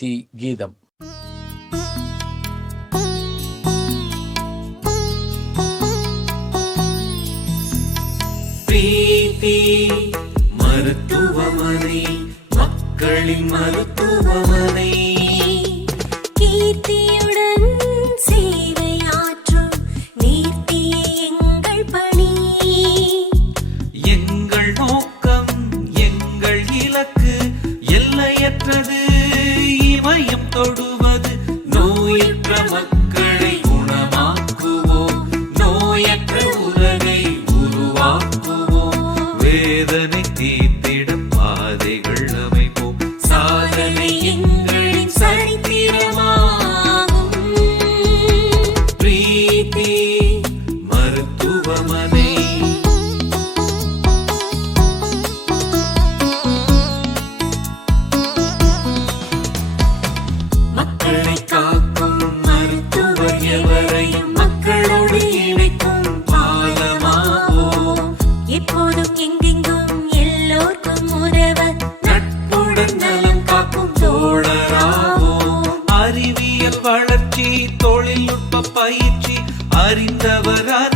பக்தி கீதம். பிரீத்தி மருத்துவமனை மக்களின் மருத்துவமனை. கீர்த்தியுடன் சேவை ஆற்றும் நீர்த்தியே எங்கள் பணி. எங்கள் நோக்கம் எங்கள் இலக்கு எல்லையற்றது மக்களை குணமாக்குவோம் நோயற்ற உலகை உருவாக்குவோம் வேதனை தீர்த்திட பாதைகள் அமைப்போம். சாதனை எங்களின் சரித்திரமாகும். பிரீத்தி மருத்துவமனை. மக்களுக்கு அனைவரையும் மக்களோடு இணைக்கும் பாலமாவோம் எப்போதும் எங்கெங்கும் எல்லோருக்கும் உதவ நட்புடன் நலம் காக்கும் தோழராவோம் அறிவியல் வளர்ச்சி தொழில்நுட்ப பயிற்சி அறிந்தவரான